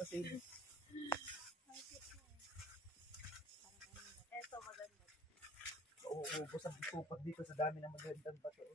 Kasi Eto maganda. uubos ang tupad dito sa dami ng magandang bato.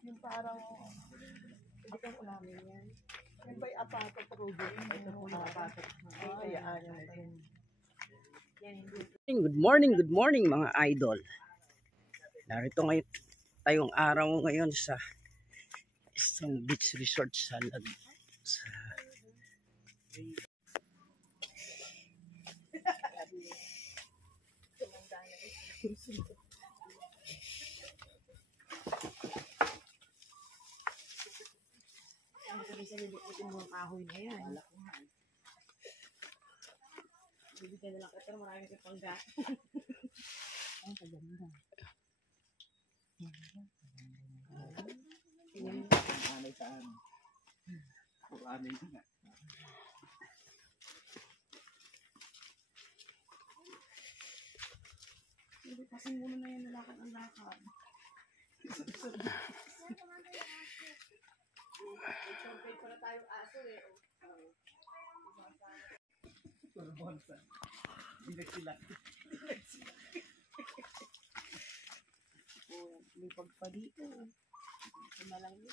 Yung parang, hindi kang ulamin yan. Yung ba'y apato proven? Ito po yung apatot. Hayaan yung Good morning mga idol. Narito ngayon tayong araw ngayon sa isang beach resort sa Sa lilit-litin mo ang kahoy na yan. Bibigyan na lang kita, maraming ipangga. Ang kaganda. Anay saan? Anay nga. Hindi kasi muna na yan nalakad ang lakad. Nag-compare pala tayong aso eh. Turbonsa. Hindi sila. Lipag pa dito. Ito na lang yun.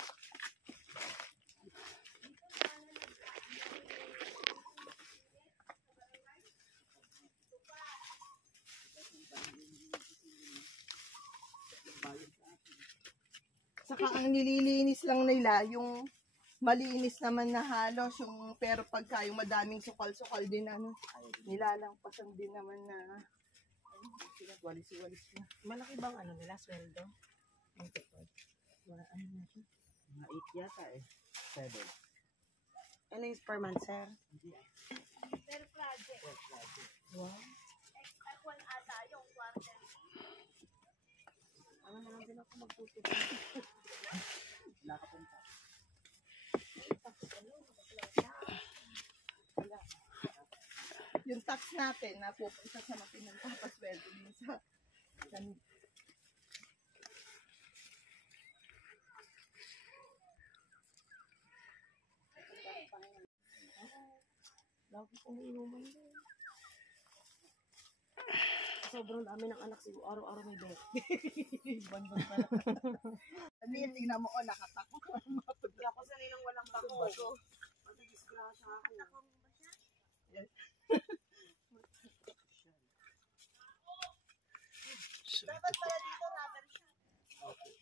Saka ang nililinis lang nila yung malinis naman na halos yung, pero pagka yung madaming sukal-sukal din ano, nilalampasan din naman na walis-walis na. Malaki bang ano nila, sweldo? Ang tukod. Wala, ano na siya? Mga 8 yata eh. 7. Ano yung per month, sir? Per project. Wow. F1 ata yung quarter. Ano naman din ako magtututo. Nakapunta. Yung tax natin na pupunta sa matinang papasweldo din sa Lagi kong inuman din. Sobrang dami ng anak siguro. Araw-araw may birthday. Bandang pala. Tingnan mo, nakatakot. Hindi ako sanay ng walang bako. Madidisgrasya ako. Dapat pala dito rubber siya. Okay.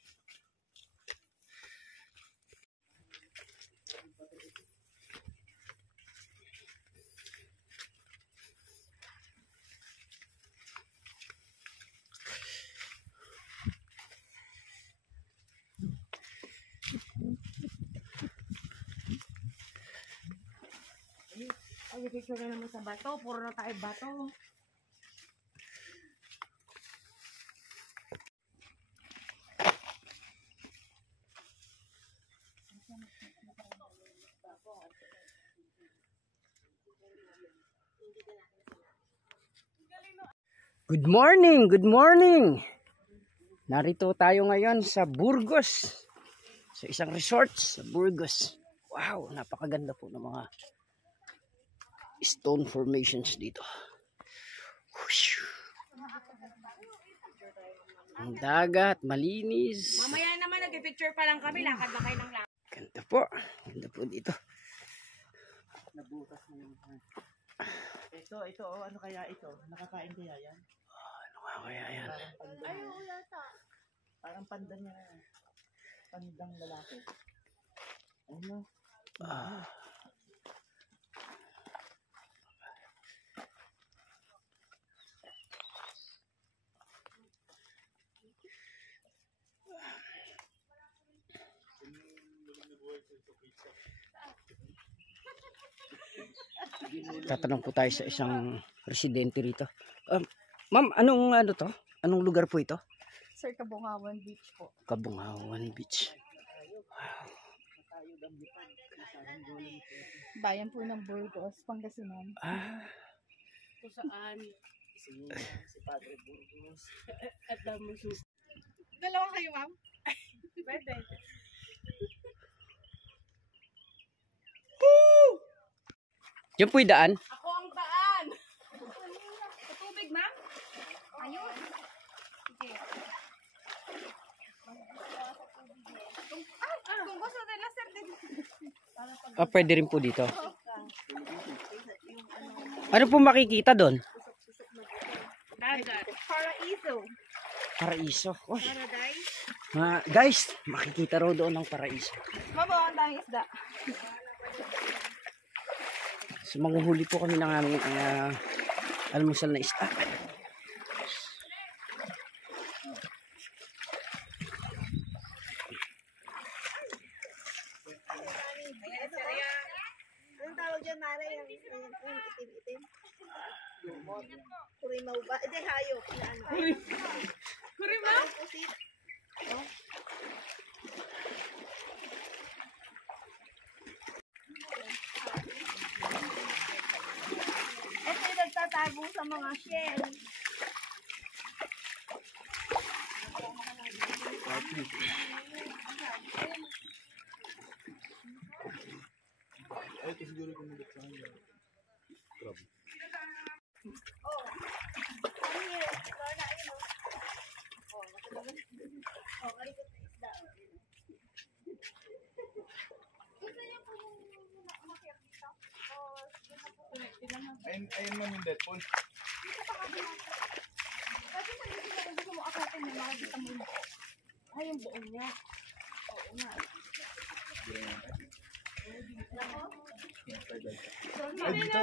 Picture na naman sa bato. Puro na tayo bato. Good morning, good morning. Narito tayo ngayon sa Burgos. Sa isang resort sa Burgos. Wow, napakaganda po ng mga stone formations dito. Whoosh. Ang dagat, malinis. Mamaya naman nag-picture pa lang kami. Lakad na kayo ng lakad. Ganda po. Ganda po dito. Nabutas na naman. Ito, oh, ano kaya ito? Nakakain kaya yan? Ano nga kaya yan? Parang pandan. Ay, wala ta. Parang pandan niya. Pandang lalaki. Ano? Tatanong po tayo sa isang residente rito. Ma'am, anong ano to? Anong lugar po ito? Sir, Kabungawan Beach po. Kabungawan Beach. Bayan po ng Burgos, Pangasinan. Kung saan. Si Padre Burgos. At dami sus. Dalawa kayo, ma'am? Pwede. Diyan po yung daan. Ako ang daan. Sa tubig, ma'am? Ayun. Sige. Kung gusto nila, sir, din. Pwede rin po dito. Ano po makikita doon? Dagat. Paraiso. Paraiso. Oh, Paradise. guys, makikita raw doon ng paraiso. Mabawa ang daming isda. So, manghuhuli po kami ng aming almusal na isda. Anong tawag dyan, Mara? Yung itim-itim? Kurimaw ba? Hindi, hayop. Kurimaw? Pusit. Ito yung nagtatago sa mga shell. Ay, ito siguro kung nagkakain yan. Crab. Ayun man yung Deadpool. Kasi sa gusto mo, gusto mo akutin yung makikita mo yung buo. Ay, yung buo niya. Oo nga. Ay, dito.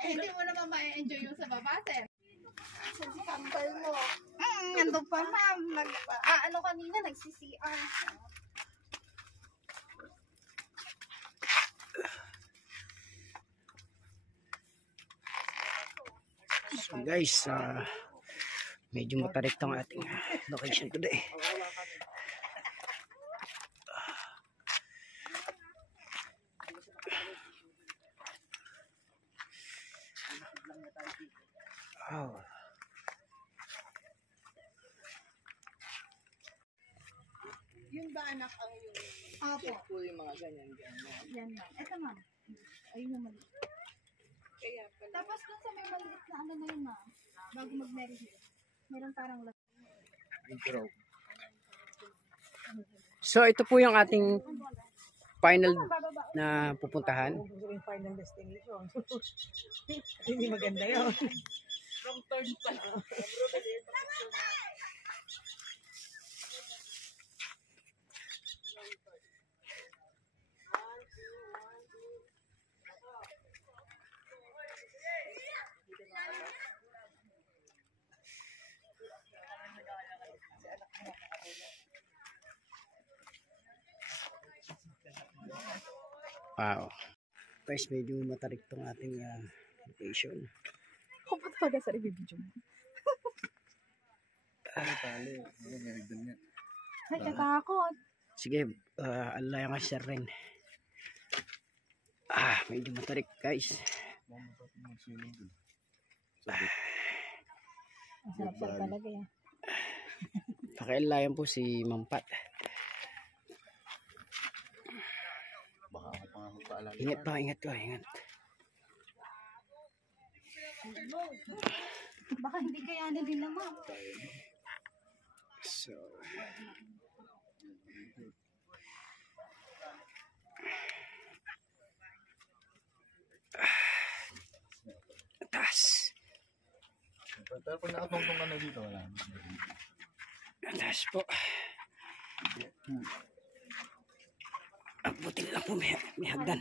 Hindi mo naman ma-enjoy yung sa baba, sir. Sa sampal mo. Nandun pa, ma'am. Ano kanina, nagsi-CR. So guys, medyo matarik tong ating location today. Wow. Yun ba anak ang yung Opo. Yung mga ganyan. yan ma'am. Ito ma'am. Ayun naman. Kaya pala. Tapos dun sa may maliit na ano na yun ma'am. Bago mag-marry. Meron parang So ito po yung ating final na pupuntahan. Yung final destination. Hindi maganda yun. Wrong turn pala. Wow. Guys, medyo matarik tong ating location. Ako pa talaga sa review mo. Ay, katakot. Sige, alay nga sir rin. Medyo matarik guys. Masarap sir talaga yan. Pakialayan po si Mampat. Ingat pa, ingat ka, ingat. Baka hindi kayanin din naman. So, taas. Pero kung nakatungtong ka na dito, wala. Taas po. Buti lang po, may hagdan.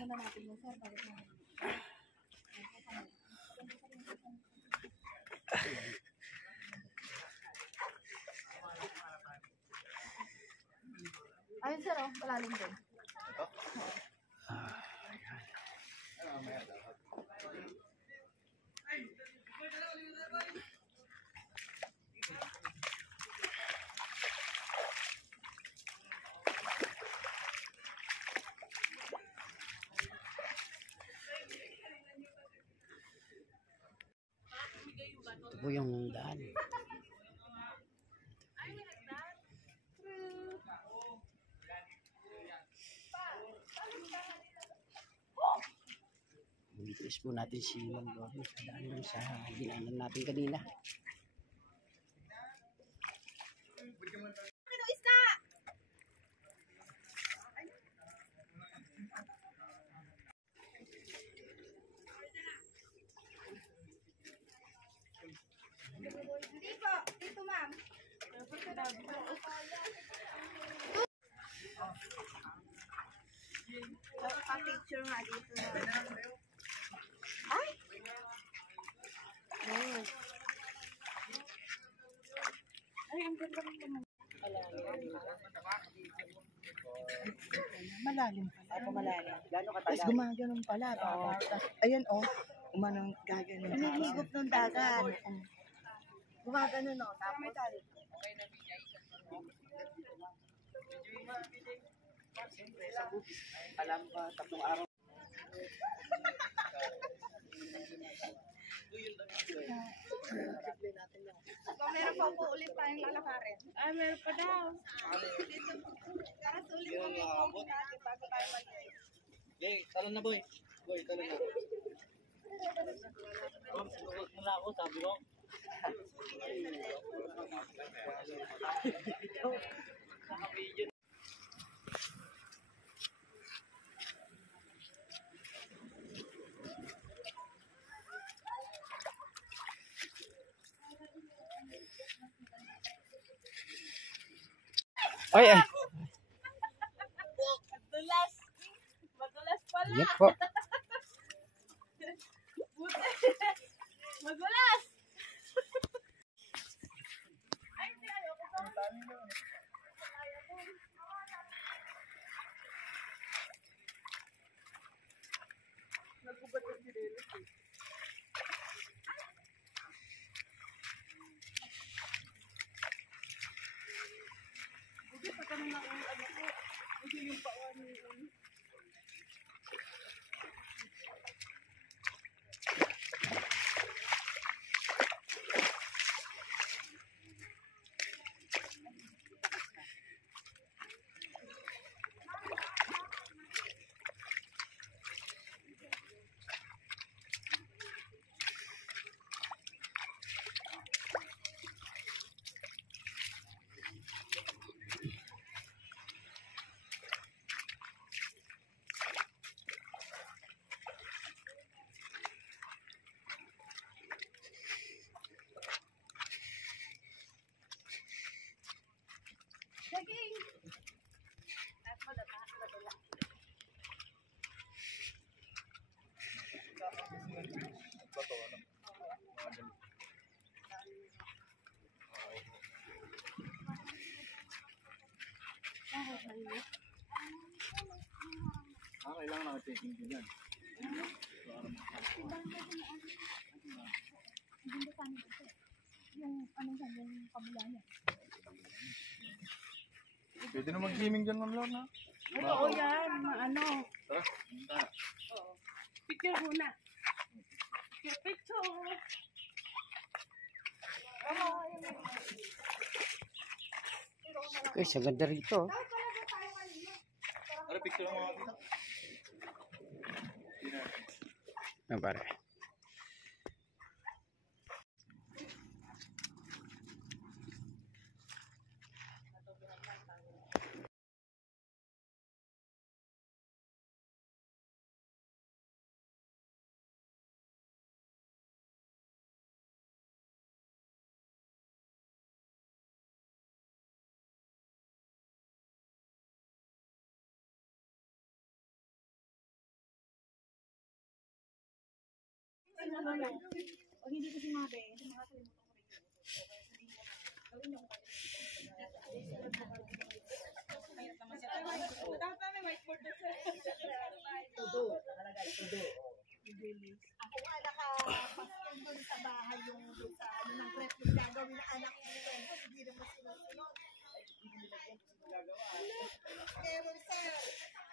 Ayun sir, oh, malalim din. Ito po yung daan. Bitis po natin si Ma'am Glory. Daan lang sa dinaanan natin kanina. Dito ma'am. Pa-picture nga dito na. Ay! Ay, ang ganda naman. Malalim pala. Ako malalim. Gano'ng Tapos katagal? gumaganon pala. Ayan oh. Umanong gaganon. Nanginigop ng dagat. Gumagano no. Tapos, Alam ka, 3 araw. meron pa po ulit tayong lalakarin. Ay, meron pa daw. Para sulit mo yung natin bago tayo mag-live. Hey, talon na boy. Boy, talon na. Sugot mo na ako, sabi ko. Ay, ay. Madulas. Madulas pala. Yan po. Madulas. Ay, hindi ayoko pa. Nagubad yung sinelis eh. Hindi pa kami na ano ko. Hindi yung pawan yung saging. kailangan naka-checking din yan. Pwede na mag-swimming dyan, Ma'am Lorna. Oo yan, ano. Tara, punta. Picture muna. Picture. Guys, ang ganda rito. Tara, picture lang mga kita. Ah, pare. Pag hindi ko sinabi, makakalimutan ko rin. Dapat may whiteboard na siya. Tudo, nakalagay, tudo. Ako nga nakapaskin doon sa bahay yung doon sa ano ng prep yung gagawin na anak ko. Hindi naman sinusunod. Meron sir.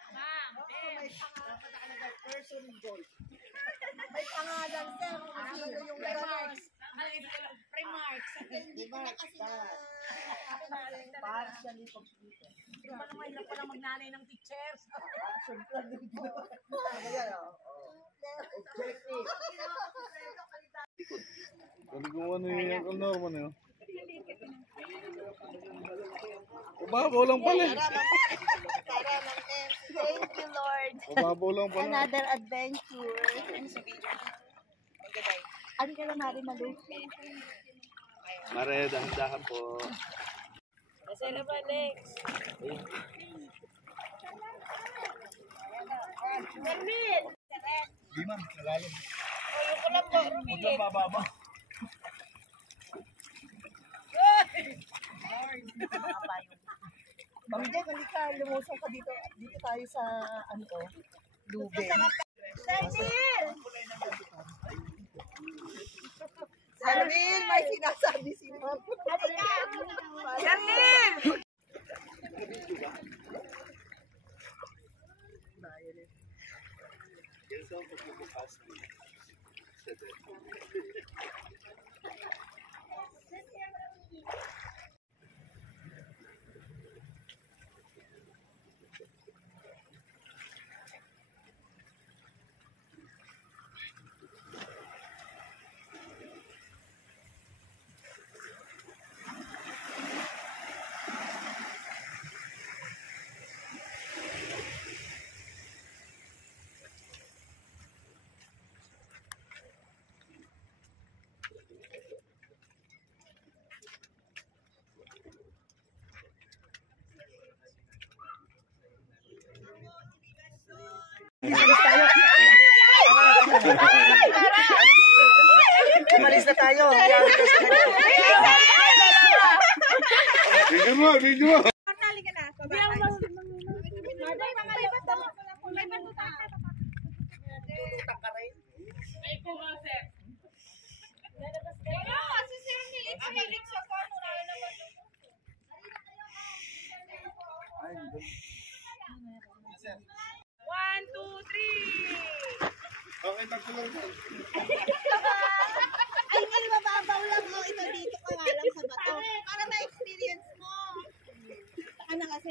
Ma'am, May pangalan nakalagay person goal. May pangalan sir kung sino yung remarks. Remarks. Hindi ko na kasi na Partially completed. Hindi pa naman ilang pala magnanay ng teachers. Action plan yung ginawa. Ayan, objective. Sabi ko ano yung normal na yun. Pababaw lang pala eh. Thank you Lord. Pababaw lang pala. Another adventure. Ano ka lang natin malu? Mare, dahan-dahan po. Kasi na ba next? Mermin! Di ma'am, nalalim. O, yung ko lang po, Huwag Mermin. lang bababa. Mamigay, halika, lumusong ka dito. Dito tayo sa, ano to, Lube. Saril, may sinasabi si Ma'am. Mermin! Umalis na tayo. Video mo, video mo. Tali ka na. Bilang mo. Maday, mga libat na mo. May batutan ka. Tututang ka rin. May kuma, sir. Ano? Si Sir Nick. Ang Nick sa phone. Wala naman. One, two, three. Okay, takto lang po. Ay, mababaw lang mo. Ito dito ka nga lang sa bato. Para ma-experience mo. Ano kasi